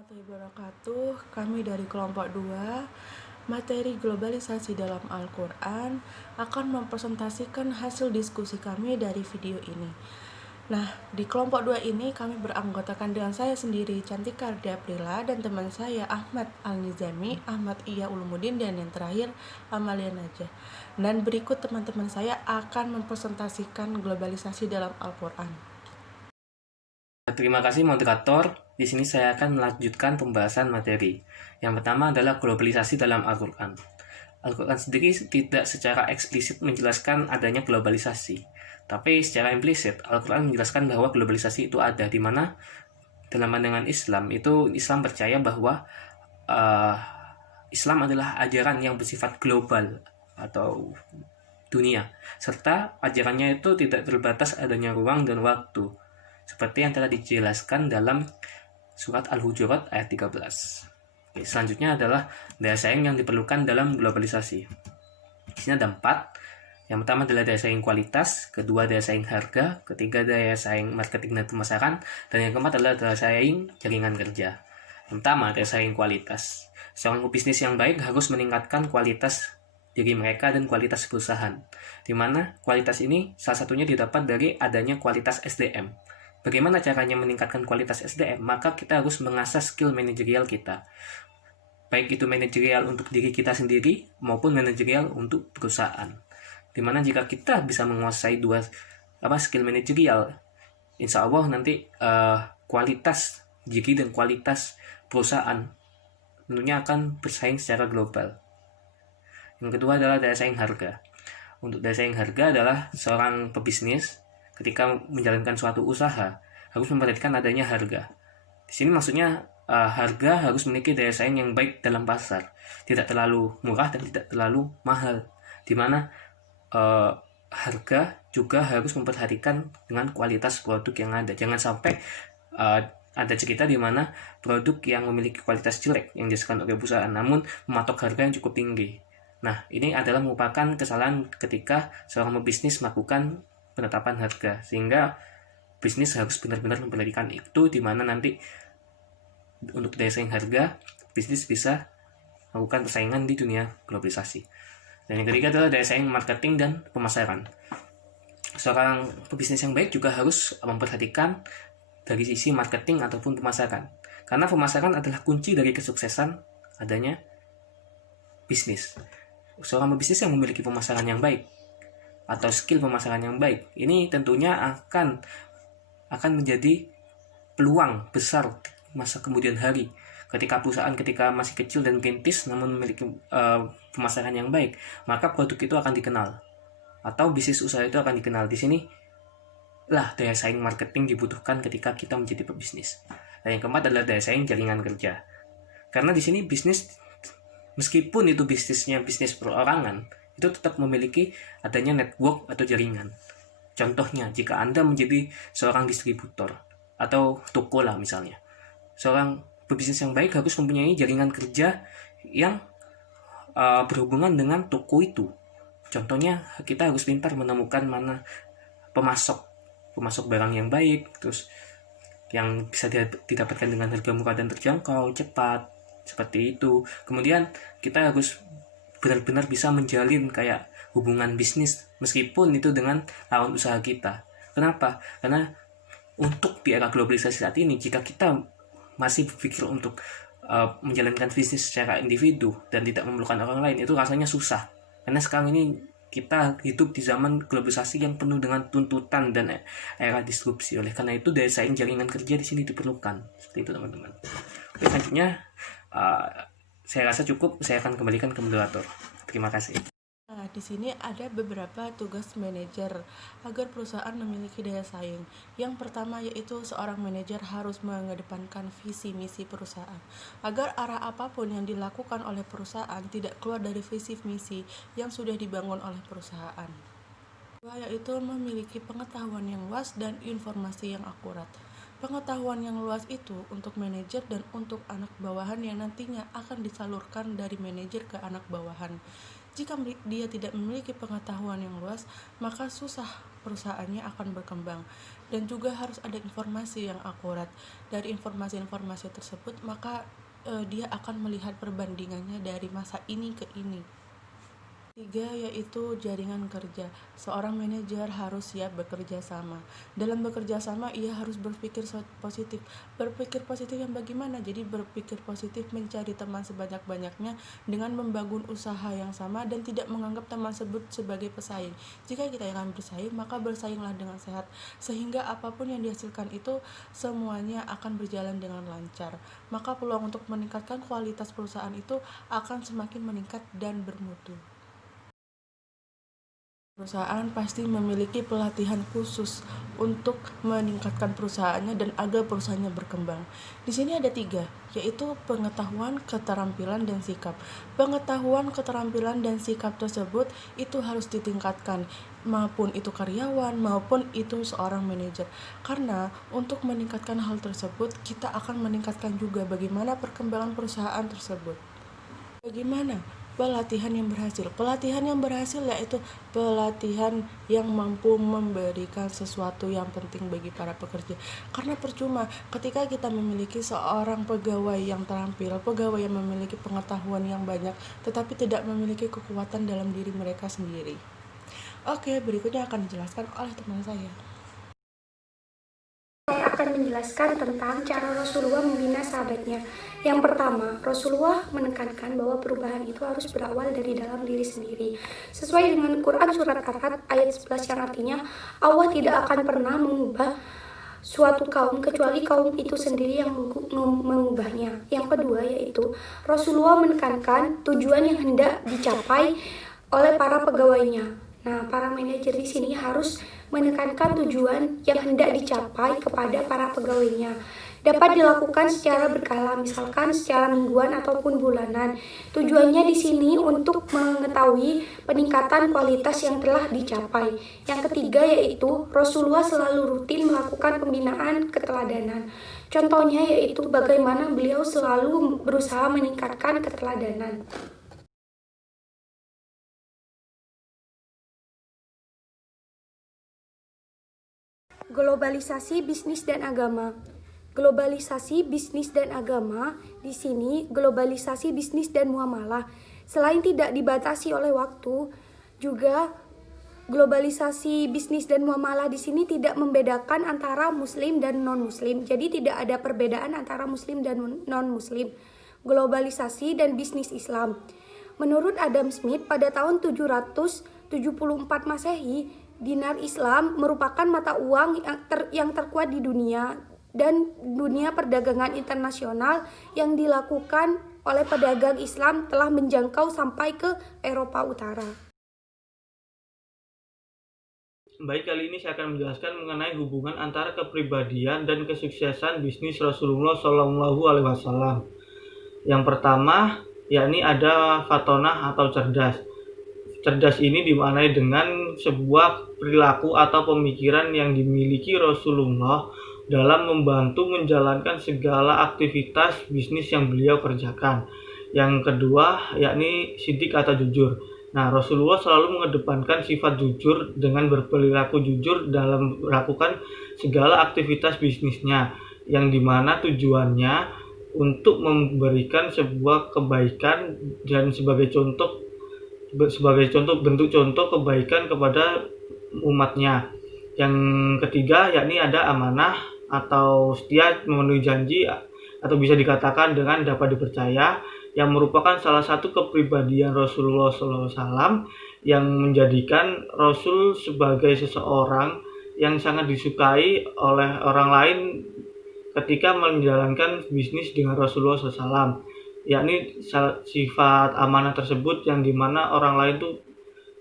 warahmatullahi wabarakatuh. Kami dari kelompok 2, materi globalisasi dalam Al-Quran, akan mempresentasikan hasil diskusi kami dari video ini. Nah, di kelompok 2 ini kami beranggotakan dengan saya sendiri, Cantika Ardi Aprila, dan teman saya Ahmad Al-Nizami, Ahmad Iya Ulumuddin, dan yang terakhir Amalia Najah. Dan berikut teman-teman saya akan mempresentasikan globalisasi dalam Al-Quran. Terima kasih moderator. Di sini saya akan melanjutkan pembahasan materi. Yang pertama adalah globalisasi dalam Al-Quran. Al-Quran sendiri tidak secara eksplisit menjelaskan adanya globalisasi. Tapi secara implisit, Al-Quran menjelaskan bahwa globalisasi itu ada, di mana dalam pandangan Islam, itu Islam percaya bahwa Islam adalah ajaran yang bersifat global atau dunia, serta ajarannya itu tidak terbatas adanya ruang dan waktu, seperti yang telah dijelaskan dalam surat Al-Hujurat ayat 13. Oke, selanjutnya adalah daya saing yang diperlukan dalam globalisasi. Di sini ada 4. Yang pertama adalah daya saing kualitas, kedua daya saing harga, ketiga daya saing marketing dan pemasaran, dan yang keempat adalah daya saing jaringan kerja. Yang pertama, daya saing kualitas. Seorang pebisnis yang baik harus meningkatkan kualitas diri mereka dan kualitas perusahaan, di mana kualitas ini salah satunya didapat dari adanya kualitas SDM. Bagaimana caranya meningkatkan kualitas SDM? Maka kita harus mengasah skill manajerial kita, baik itu manajerial untuk diri kita sendiri maupun manajerial untuk perusahaan. Dimana jika kita bisa menguasai dua skill manajerial, insya Allah nanti kualitas diri dan kualitas perusahaan tentunya akan bersaing secara global. Yang kedua adalah daya saing harga. Untuk daya saing harga adalah seorang pebisnis ketika menjalankan suatu usaha harus memperhatikan adanya harga. Di sini maksudnya harga harus memiliki daya saing yang baik dalam pasar, tidak terlalu murah dan tidak terlalu mahal. Di mana harga juga harus memperhatikan dengan kualitas produk yang ada. Jangan sampai ada cerita di mana produk yang memiliki kualitas jelek yang dihasilkan oleh perusahaan namun mematok harga yang cukup tinggi. Nah, ini adalah merupakan kesalahan ketika seorang pebisnis melakukan penetapan harga, sehingga bisnis harus benar-benar memperhatikan itu, di mana nanti untuk daya saing harga bisnis bisa melakukan persaingan di dunia globalisasi. Dan yang ketiga adalah daya saing marketing dan pemasaran. Seorang pebisnis yang baik juga harus memperhatikan dari sisi marketing ataupun pemasaran, karena pemasaran adalah kunci dari kesuksesan adanya bisnis. Seorang pebisnis yang memiliki pemasaran yang baik atau skill pemasaran yang baik, ini tentunya akan menjadi peluang besar masa kemudian hari ketika perusahaan ketika masih kecil dan rintis namun memiliki pemasaran yang baik, maka produk itu akan dikenal atau bisnis usaha itu akan dikenal. Di sini lah daya saing marketing dibutuhkan ketika kita menjadi pebisnis. Dan yang keempat adalah daya saing jaringan kerja, karena di sini bisnis, meskipun itu bisnisnya bisnis perorangan, itu tetap memiliki adanya network atau jaringan. Contohnya, jika Anda menjadi seorang distributor atau toko lah misalnya, seorang pebisnis yang baik harus mempunyai jaringan kerja yang berhubungan dengan toko itu. Contohnya, kita harus pintar menemukan mana pemasok barang yang baik, terus yang bisa didapatkan dengan harga murah dan terjangkau, cepat, seperti itu. Kemudian kita harus benar-benar bisa menjalin kayak hubungan bisnis meskipun itu dengan lawan usaha kita. Kenapa? Karena untuk di era globalisasi saat ini, jika kita masih berpikir untuk menjalankan bisnis secara individu dan tidak memerlukan orang lain, itu rasanya susah. Karena sekarang ini kita hidup di zaman globalisasi yang penuh dengan tuntutan dan era disrupsi. Oleh karena itu daya saing jaringan kerja di sini diperlukan. Seperti itu teman-teman. Oke, selanjutnya saya rasa cukup. Saya akan kembalikan ke moderator. Terima kasih. Nah, di sini ada beberapa tugas manajer agar perusahaan memiliki daya saing. Yang pertama yaitu seorang manajer harus mengedepankan visi misi perusahaan agar arah apapun yang dilakukan oleh perusahaan tidak keluar dari visi misi yang sudah dibangun oleh perusahaan. Kedua yaitu memiliki pengetahuan yang luas dan informasi yang akurat. Pengetahuan yang luas itu untuk manajer dan untuk anak bawahan yang nantinya akan disalurkan dari manajer ke anak bawahan. Jika dia tidak memiliki pengetahuan yang luas, maka susah perusahaannya akan berkembang. Dan juga harus ada informasi yang akurat. Dari informasi-informasi tersebut, maka dia akan melihat perbandingannya dari masa ini ke ini. Tiga, yaitu jaringan kerja. Seorang manajer harus siap bekerja sama. Dalam bekerja sama, ia harus berpikir positif. Berpikir positif yang bagaimana? Jadi berpikir positif, mencari teman sebanyak-banyaknya dengan membangun usaha yang sama dan tidak menganggap teman tersebut sebagai pesaing. Jika kita akan bersaing, maka bersainglah dengan sehat. Sehingga apapun yang dihasilkan itu semuanya akan berjalan dengan lancar. Maka peluang untuk meningkatkan kualitas perusahaan itu akan semakin meningkat dan bermutu. Perusahaan pasti memiliki pelatihan khusus untuk meningkatkan perusahaannya dan agar perusahaannya berkembang. Di sini ada 3, yaitu pengetahuan, keterampilan, dan sikap. Pengetahuan, keterampilan, dan sikap tersebut itu harus ditingkatkan, maupun itu karyawan, maupun itu seorang manajer. Karena untuk meningkatkan hal tersebut, kita akan meningkatkan juga bagaimana perkembangan perusahaan tersebut. Bagaimana pelatihan yang berhasil? Pelatihan yang berhasil yaitu pelatihan yang mampu memberikan sesuatu yang penting bagi para pekerja. Karena percuma ketika kita memiliki seorang pegawai yang terampil, pegawai yang memiliki pengetahuan yang banyak, tetapi tidak memiliki kekuatan dalam diri mereka sendiri. Oke, berikutnya akan dijelaskan oleh teman saya. Saya akan menjelaskan tentang cara Rasulullah membina sahabatnya. Yang pertama, Rasulullah menekankan bahwa perubahan itu harus berawal dari dalam diri sendiri. Sesuai dengan Quran Surat Ar-Ra'd ayat 11 yang artinya, Allah tidak akan pernah mengubah suatu kaum kecuali kaum itu sendiri yang mengubahnya. Yang kedua yaitu, Rasulullah menekankan tujuan yang hendak dicapai oleh para pegawainya. Nah, para manajer di sini harus menekankan tujuan yang hendak dicapai kepada para pegawainya. Dapat dilakukan secara berkala, misalkan secara mingguan ataupun bulanan. Tujuannya di sini untuk mengetahui peningkatan kualitas yang telah dicapai. Yang ketiga yaitu Rasulullah selalu rutin melakukan pembinaan keteladanan. Contohnya yaitu bagaimana beliau selalu berusaha meningkatkan keteladanan. Globalisasi bisnis dan agama. Globalisasi bisnis dan agama, di sini globalisasi bisnis dan muamalah. Selain tidak dibatasi oleh waktu, juga globalisasi bisnis dan muamalah di sini tidak membedakan antara muslim dan non-muslim. Jadi tidak ada perbedaan antara muslim dan non-muslim. Globalisasi dan bisnis Islam. Menurut Adam Smith, pada tahun 774 Masehi, dinar Islam merupakan mata uang yang terkuat di dunia dan dunia perdagangan internasional yang dilakukan oleh pedagang Islam telah menjangkau sampai ke Eropa Utara. Baik, kali ini saya akan menjelaskan mengenai hubungan antara kepribadian dan kesuksesan bisnis Rasulullah Shallallahu Alaihi Wasallam. Yang pertama, yakni ada fatonah atau cerdas. Cerdas ini dimaknai dengan sebuah perilaku atau pemikiran yang dimiliki Rasulullah dalam membantu menjalankan segala aktivitas bisnis yang beliau kerjakan. Yang kedua, yakni sidik atau jujur. Nah, Rasulullah selalu mengedepankan sifat jujur dengan berperilaku jujur dalam melakukan segala aktivitas bisnisnya, yang dimana tujuannya untuk memberikan sebuah kebaikan dan sebagai bentuk contoh kebaikan kepada umatnya. Yang ketiga yakni ada amanah atau setia memenuhi janji, atau bisa dikatakan dengan dapat dipercaya, yang merupakan salah satu kepribadian Rasulullah SAW yang menjadikan Rasul sebagai seseorang yang sangat disukai oleh orang lain ketika menjalankan bisnis dengan Rasulullah SAW. Yakni sifat amanah tersebut yang dimana orang lain tuh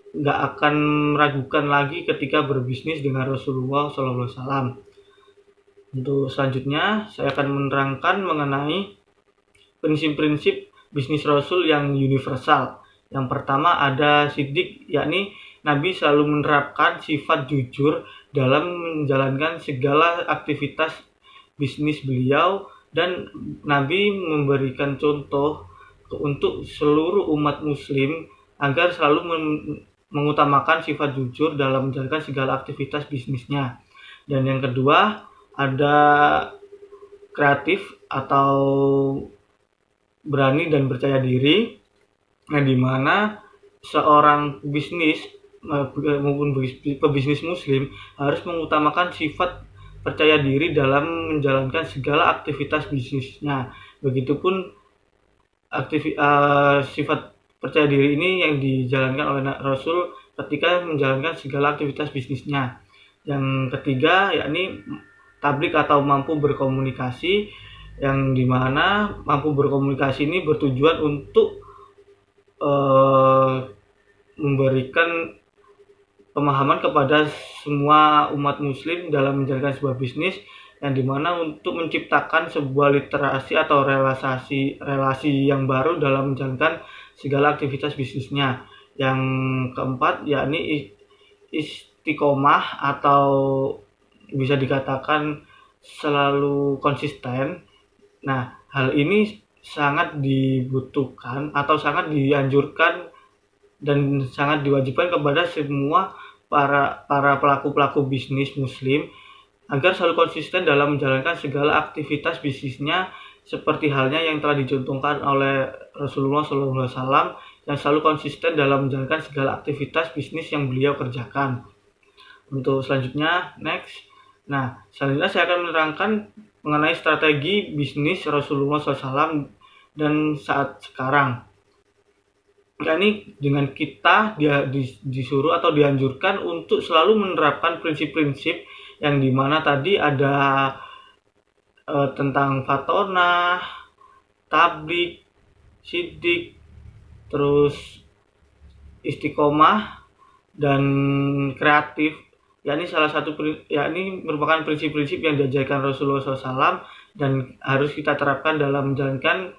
nggak akan meragukan lagi ketika berbisnis dengan Rasulullah SAW. Untuk selanjutnya saya akan menerangkan mengenai prinsip-prinsip bisnis Rasul yang universal. Yang pertama ada sidik, yakni Nabi selalu menerapkan sifat jujur dalam menjalankan segala aktivitas bisnis beliau, dan Nabi memberikan contoh untuk seluruh umat muslim agar selalu mengutamakan sifat jujur dalam menjalankan segala aktivitas bisnisnya. Dan yang kedua, ada kreatif atau berani dan percaya diri, yang dimana seorang bisnis maupun pebisnis muslim harus mengutamakan sifat percaya diri dalam menjalankan segala aktivitas bisnisnya. Begitupun sifat percaya diri ini yang dijalankan oleh Rasul ketika menjalankan segala aktivitas bisnisnya. Yang ketiga yakni tablik atau mampu berkomunikasi, yang dimana mampu berkomunikasi ini bertujuan untuk memberikan pemahaman kepada semua umat muslim dalam menjalankan sebuah bisnis, yang dimana untuk menciptakan sebuah literasi atau relasi yang baru dalam menjalankan segala aktivitas bisnisnya. Yang keempat yakni istiqomah atau bisa dikatakan selalu konsisten. Nah, hal ini sangat dibutuhkan atau sangat dianjurkan dan sangat diwajibkan kepada semua para pelaku bisnis muslim agar selalu konsisten dalam menjalankan segala aktivitas bisnisnya, seperti halnya yang telah dicontohkan oleh Rasulullah SAW yang selalu konsisten dalam menjalankan segala aktivitas bisnis yang beliau kerjakan. Untuk selanjutnya, next. Nah, selanjutnya saya akan menerangkan mengenai strategi bisnis Rasulullah SAW dan saat sekarang. Yakni dengan kita disuruh atau dianjurkan untuk selalu menerapkan prinsip-prinsip yang dimana tadi ada tentang fatonah, tablik, sidik, terus istiqomah dan kreatif. Yakni merupakan prinsip-prinsip yang diajarkan Rasulullah SAW dan harus kita terapkan dalam menjalankan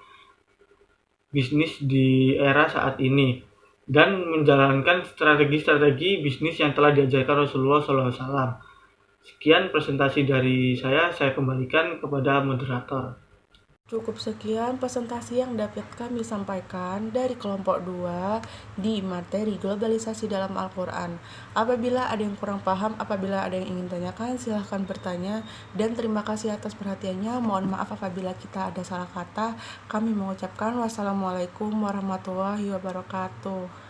bisnis di era saat ini dan menjalankan strategi-strategi bisnis yang telah diajarkan Rasulullah SAW. Sekian presentasi dari saya kembalikan kepada moderator. Cukup sekian presentasi yang dapat kami sampaikan dari kelompok 2 di materi globalisasi dalam Al-Quran. Apabila ada yang kurang paham, apabila ada yang ingin tanyakan, silahkan bertanya. Dan terima kasih atas perhatiannya. Mohon maaf apabila kita ada salah kata. Kami mengucapkan wassalamualaikum warahmatullahi wabarakatuh.